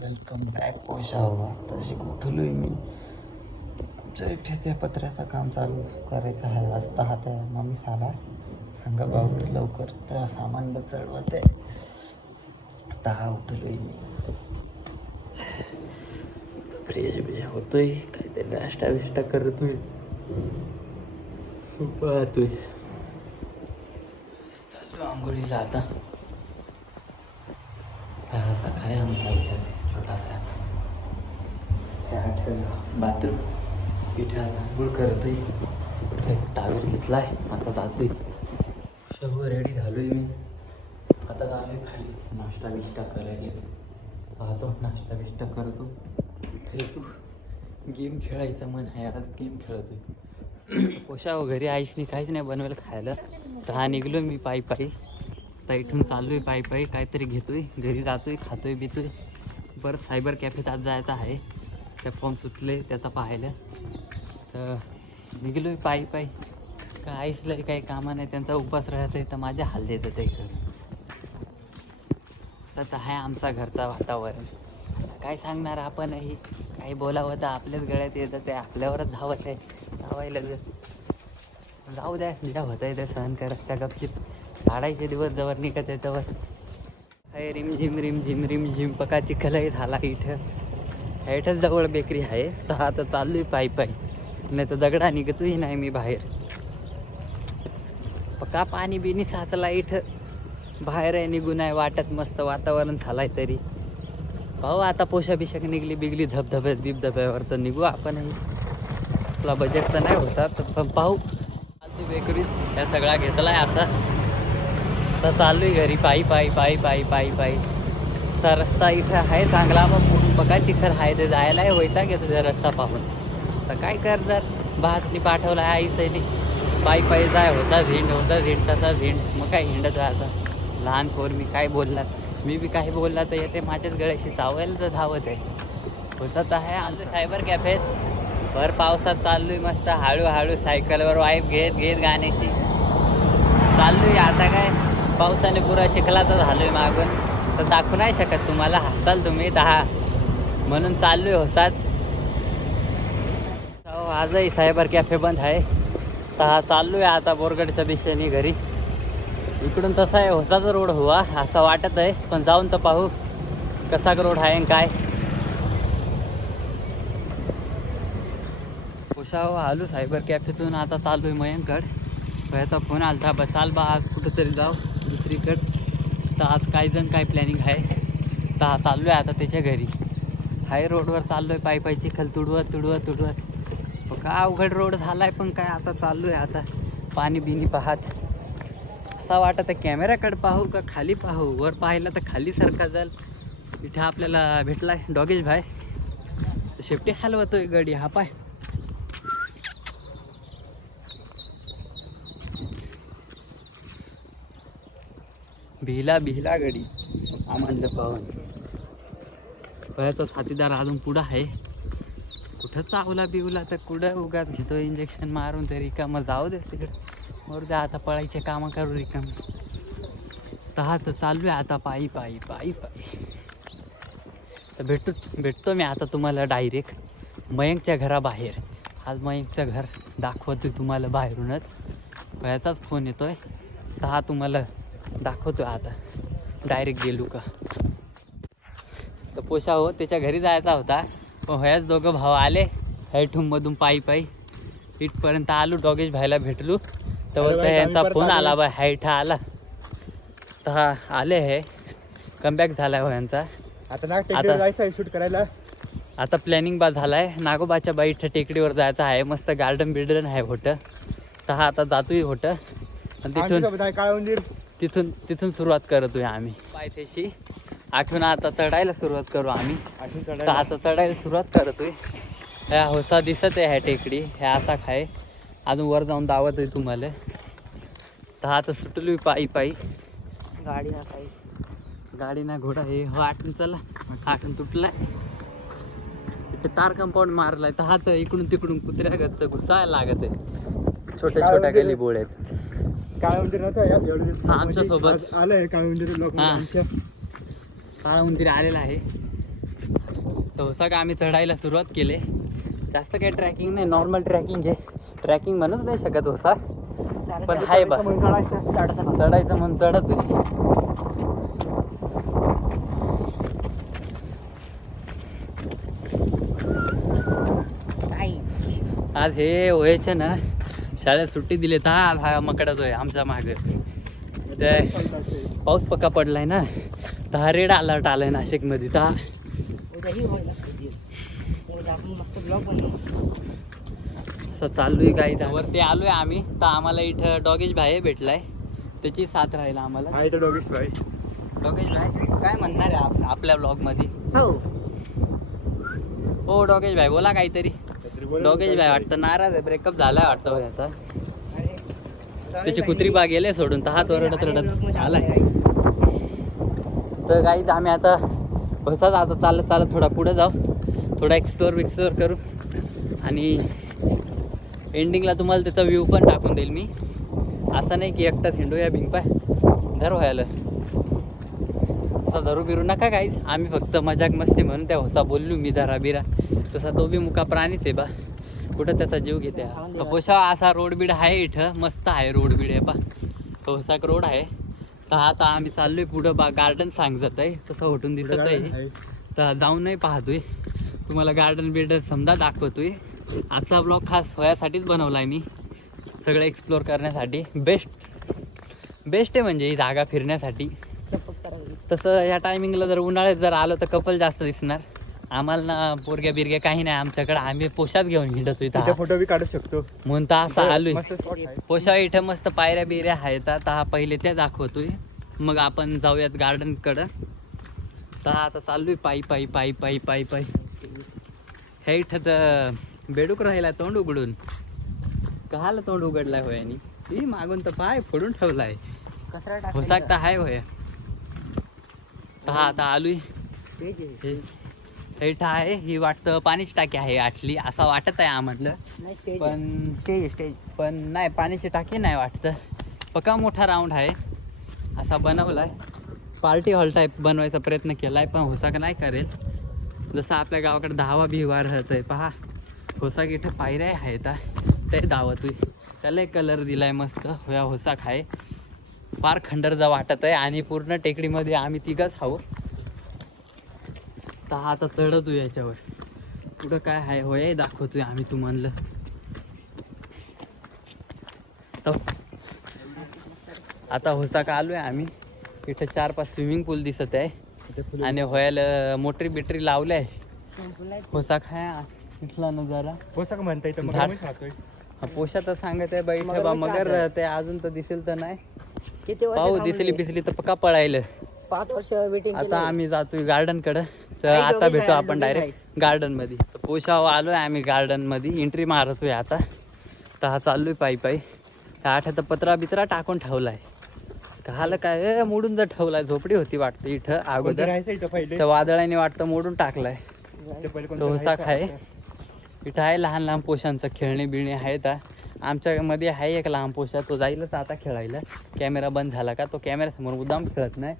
Welcome back पोशावा. तशी उठलोय मी. आमच्या इथे त्या पत्र्याचं काम चालू करायचं आहे. आज हात आहे मम्मी साला सांगा भाऊ लवकर तर सामान चढवत आहे. आता उठलोय मी. फ्रेश बिश होतोय, काहीतरी नाश्ता बिष्टा करतोय, पाहतोय. चालू आंघोळीला आता. सकाळी आमचा छोटासा बाथरूम इथे आता आंघोळ करतोय. टावेल घेतला आहे, आता जातोय. सर्व रेडी झालोय मी. आता जातोय खाली नाश्ता बिष्टा करायला. पाहतो नाश्ता बिष्टा करतो. येतो गेम खेळायचा मन आहे, आज गेम खेळतोय. पोशा वगैरे आईसनी काहीच नाही बनवायला खायला. तर हा निघलो मी पायी पायी. तर इथून चाललो आहे पायी पायी. काहीतरी घेतोय, घरी जातोय, खातोय बितोय. परत सायबर कॅफेत आज जायचं आहे. त्या फॉर्म सुटले त्याचा पाहायला. तर निघलो आहे पायी पायी. का आईसलाही काही कामा नाही, त्यांचा उपास राहत आहे. तर माझ्या हाल देतं ते घर. असं तर आहे आमचा घरचा वातावरण. काय सांगणार आपणही. काही बोलावं तर आपल्याच गळ्यात येतं, ते आपल्यावरच धावत आहे. धावायला जाऊ द्या, ज्या होत आहे ते सहन करायचा. गपचिप काढायचे दिवस जवळ निघत आहे तवर. आहे रिमझिम रिमझिम रिमझिम पका चिखलही झाला इथं. इथंच जवळ बेकरी आहे. तर आता चाललोय पायी पायी. नाही तर दगडा निघतोही नाही मी बाहेर. पका पाणी बिनी साचला इथं. बाहेर आहे निघू नाही वाटत. मस्त वातावरण झालंय तरी. पाहू आता पोषा बिशाक निघली बिगली धबधब्यात बिबधब्यावर तर निघू आपणही. आपला बजेट तर नाही होता तर पण पाहू. चालतो बेकरीत त्या सगळा घेतला आहे आता. तर चालू आहे घरी पायी पायी पायी पायी पायी पायी. असा रस्ता इथं आहे चांगला. मग बघा चिखल आहे ते जायलाही वैताग घेतो त्या रस्ता पाहून. तर काय करणार, भासनी पाठवला आहे आई सैनी. पायी पायी जाय होता झिंड होता झिंड तसा झिंड. मग काय हिंडत जायचा. लहान पोर मी काय बोलणार. मी बी काही बोलला तर येते माझ्याच गळ्याशी चावायला तर धावत आहे. होतात आहे आमचं सायबर कॅफेत. भर पावसात चाललोय मस्त हळूहळू सायकलवर वाईफ घेत घेत गाण्याची चाललोय. आता काय पावसाने पुरा चिखलाचा झालोय मागून. तर दाखवू नाही शकत तुम्हाला, हसाल तुम्ही. म्हणून चाललोय होसात. आजही सायबर कॅफे बंद आहे. तर चाललोय आता बोरगडच्या दिशेने घरी. इकडून तसा आहे होसाचा रोड हुआ असं वाटत आहे. पण जाऊन तर पाहू कसा रोड आहे काय. पोशाव आलो सायबर कॅफेतून. आता चालू आहे मयंकड. याचा फोन आला होता, चाल बा आज कुठंतरी जाऊ दुसरीकडं. तर आज काही जण काय प्लॅनिंग आहे. तर चाललो आहे आता त्याच्या घरी. हाय रोडवर चाललो आहे पायी पायी चिखल तुडवत तुडवत तुडवत. का अवघड रोड झाला आहे. पण काय आता चाललो आहे आता पाणी बिनी पाहत. असा वाटत आहे कॅमेऱ्याकडे पाहू का खाली पाहू. वर पाहिलं तर खाली सारखा जाल. इथे आपल्याला भेटला आहे डॉगेश भाई. शेपटी हलवतोय गडी हा पाय. भिला भिला गडी आम्हाला पाहून. वयाचा साथीदार अजून पुढं आहे. कुठं चावला बिवला तर कुठं उगाच घेतो इंजेक्शन मारून. तरी का मग जाऊ दे तिकडे. मरू द्या आता पळायचे कामं करू रिकाम. तर चालू आहे आता पायी पायी पायी पायी. तर भेटतो मी आता तुम्हाला डायरेक्ट मयंकच्या घराबाहेर. आज मयंकचं घर दाखवतोय तुम्हाला बाहेरूनच. वयाचाच फोन येतोय. तर तुम्हाला दाखवतोय आता डायरेक्ट गेलो का. तर पोशा हो त्याच्या घरी जायचा होता. पण ह्याच दोघं भाऊ आले हैठूममधून पायी पायी इथपर्यंत आलो. डॉगेश भाईला भेटलो तर यांचा फोन आला बा हैठा आला. तर आले हे कमबॅक झाला हो यांचा. आता जायचं शूट करायला. आता प्लॅनिंग बा झालाय. नागोबाच्या बाईठ टेकडीवर जायचं आहे. मस्त गार्डन बिल्डन आहे होतं. तर आता जातोय होतं. आणि तिथून सुरुवात करतोय आम्ही पायथ्याशी. आठवण आता चढायला सुरुवात करू आम्ही. तर आता चढायला सुरुवात करतोय. ह्या होसा दिसत आहे ह्या टेकडी. ह्या असा खाय अजून वर जाऊन दावत आहे तुम्हाला. तर आता सुटलोय पायी पायी. गाडी हा काही गाडी ना घोडा हे हो आठवून चला. आठवून तुटलाय. इथे तार कंपाऊंड मारलाय. तर हात इकडून तिकडून कुत्र्या गच्च घुसायला लागत आहे. छोट्या छोट्या गली बोळ आहेत. काळ उंदीर नव्हतं आमच्या सोबत आलंय. काळ उंदीर लोक काळा उंदीर आलेला आहे. तर होसा का आम्ही चढायला सुरुवात केली. जास्त काही ट्रॅकिंग नाही, नॉर्मल ट्रॅकिंग आहे. ट्रॅकिंग म्हणूच नाही शकत होसा, पण हाय बा चढायचं म्हणून चढत आहे. आज हे व्हायचे ना, शाळेत सुट्टी दिली तर हा मकडत होय आमच्या मागे. ते पाऊस पक्का पडलाय ना, तर हा रेड अलर्ट आलाय नाशिकमध्ये. तर असं चालू आहे काही. वरती आलोय आम्ही, तर आम्हाला इथं डॉगेश भाई भेटलाय, त्याची साथ राहील आम्हाला. हा इथं डॉगेश भाई. डॉगेश भाई काय म्हणणार आहे आपल्या ब्लॉग मध्ये? हो डॉगेश भाई बोला काहीतरी. डॉगेश भाई वाटतं नाराज आहे, ब्रेकअप झालाय वाटतं हो याचा. त्याची कुत्री बा गेले सोडून, तर हात रडत रडत आलाय. तर काहीच आम्ही आता बसत आता चालत चालत थोडा पुढे जाऊ, थोडा एक्सप्लोर करू आणि एंडिंगला तुम्हाला त्याचा व्ह्यू पण टाकून देईल मी. असं नाही की एकटाच हिंडू या भिंगपाय धर व्हायला तसा धरू बिरू नका काहीच. आम्ही फक्त मजाक मस्ती म्हणून त्या होसा बोललो मी धरा बिरा. तसा तो बी मुका प्राणीच आहे बा, कुठं त्याचा जीव घेते. पोशा असा रोड बीड आहे इथं, मस्त आहे रोड बीड आहे बा, होसाक रोड आहे. तर आता आम्ही चाललोय पुढं बा, गार्डन सांगत आहे तसं होटून दिसत आहे. तर जाऊन नाही पाहतोय, तुम्हाला गार्डन बिर्डन समजा दाखवतोय. आजचा ब्लॉग खास होयासाठीच बनवला आहे मी, सगळं एक्सप्लोर करण्यासाठी. बेस्ट आहे म्हणजे ही जागा फिरण्यासाठी. तसं या टायमिंगला जर उन्हाळ्यात जर आलो तर कपल जास्त दिसणार. आम्हाला ना पोरग्या बिरग्या काही नाही आमच्याकडे, आम्ही पोशात घेऊन हिंडतो इथं. फोटो बी काढू शकतो म्हणून तर असं आलोय. मस्त स्पॉट आहे. पोशा इथं मस्त पायऱ्या बिऱ्या आहेत. आता हा पहिले त्या दाखवतोय, मग आपण जाऊयात गार्डनकडं. तर आता चाललोय पायी पायी पायी पायी पायी पायी. हे इथं तर बेडूक राहिला तोंड उघडून. कहाला तोंड उघडलाय होयानी, ही मागून तर पाय फोडून ठेवलाय. होसाक तर हाय होया. तर आता आलोय हे इथं आहे. ही वाटतं पाणीची टाकी आहे आटली असं वाटत आहे आम्हाला, पण नाही पाण्याची टाकी नाही वाटतं. पक्का मोठा राऊंड आहे असा बनवलाय. पार्टी हॉल टाईप बनवायचा प्रयत्न केलाय, पण होसाक नाही करेल. जसं आपल्या गावाकडे धावा बिवा राहत आहे पहा, होसाक इथं पायऱ्या आहेत ते धावतोय. त्याला एक कलर दिलाय मस्त होया. होसाक आहे फार खंडरजा वाटत आहे आणि पूर्ण टेकडीमध्ये आम्ही तिघच आहो. तर आता चढतोय याच्यावर, पुढं काय आहे होय दाखवतोय आम्ही तुम्हाला. आता होसाक आलोय आम्ही. इथं 4-5 स्विमिंग पूल दिसत आहे आणि होयाला मोटरी बिटरी लावल्या आहे. होसाक आहे इथला नजारा. पोशाख म्हणता येतं झाड. मग राहतोय. पोशा तर सांगत आहे बाई बा, मगर राहते अजून तर दिसेल तर नाही. पाहू दिसली तर पक्का पळायला. 5 वर्ष वेटिंग. आता आम्ही जातोय गार्डन कडे, तर आता भेटू आपण डायरेक्ट गार्डन मध्ये. पोशा आलोय आम्ही गार्डन मध्ये, एंट्री मारतोय आता. तर हा चाललोय पायी पायी. आठ पत्रा बित्रा टाकून ठेवलाय. काल काय मोडून जर ठेवलाय, झोपडी होती वाटतं इथं अगोदर, राहायचं इथं पहिले. तर वादळाने वाटतं मोडून टाकलाय. ते पहिले कोणतं होसाक आहे राहायचं. इथं आहे. लहान लहान पोशांचं खेळणे बिळणे आहेत. आमच्यामध्ये आहे एक लहान पोशा, तो जाईलच आता खेळायला. कॅमेरा बंद झाला का तो कॅमेऱ्यासमोर मुद्दाम खेळत नाही.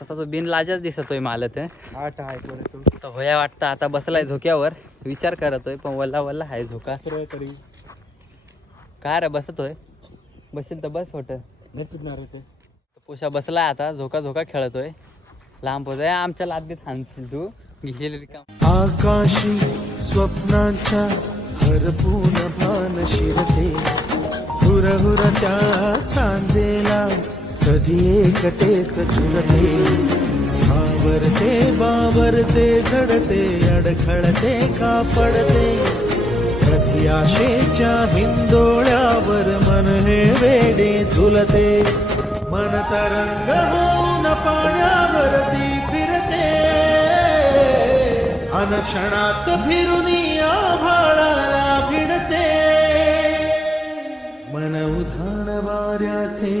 तसा तो बिनलाजच दिसतोय मला ते. आठ आहे बरं तो. तर होया वाटतं आता बसलाय झोक्यावर, विचार करतोय पण वल्ला वल्ला आहे झोका. सरळ तरी काय रे बसतोय, बसेल तर बस होतं. नाही तुटणार होते. पोशा बसलाय आता, झोका झोका खेळतोय. लहान पोसा आहे आमच्या लादीत हाणशील तू, घेशील रिकाम. आकाशी स्वप्नांच्या हरपून भान शिरते, हुरहुर त्या सांजेला कधी एकटेच झुलते. सावरते बावरते झडते, अडखळते का पडते, कधी आशेच्या हिंदोळ्यावर मन हे वेडे झुलते. मन तरंग होऊन पाण्यावरती फिरते, अनक्षणात फिरून आभाळाला भिडते. मन उधाण वाऱ्याचे,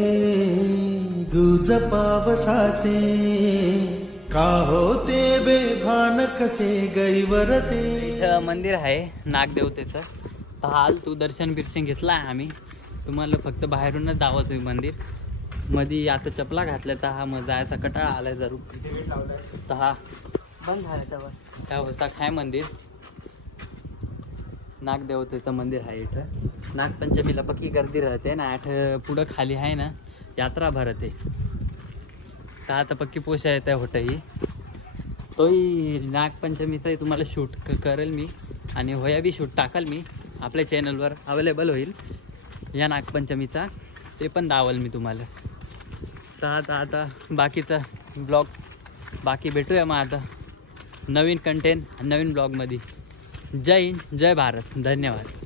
गुज पावसाचे, का होते बेभान कसे गैवरते. इथं मंदिर आहे नागदेवतेचं. तर हाल तू दर्शन बिर्शन घेतलं आहे आम्ही. तुम्हाला फक्त बाहेरूनच दावतोय मंदिर. मध्ये आता चपला घातल्या तर हा मग जायचा कटाळा आलाय जरूर. तर हा बंद झालं तेव्हा. त्या होसाक आहे मंदिर, नागदेवतेचं मंदिर आहे इथं. नागपंचमीला पक्की गर्दी राहते ना. पुढं खाली आहे ना यात्रा भरते. तर आता पक्की पोषा येत आहे होटही. तोही नागपंचमीचाही तुम्हाला शूट करेल मी, आणि होया बी शूट टाकाल मी आपल्या चॅनलवर अवेलेबल होईल या नागपंचमीचा, ते पण दावल मी तुम्हाला. तर आता बाकीचा ब्लॉग बाकी भेटूया मग आता नवीन कंटेंट नवीन ब्लॉगमध्ये. जय हिंद, जय भारत, धन्यवाद.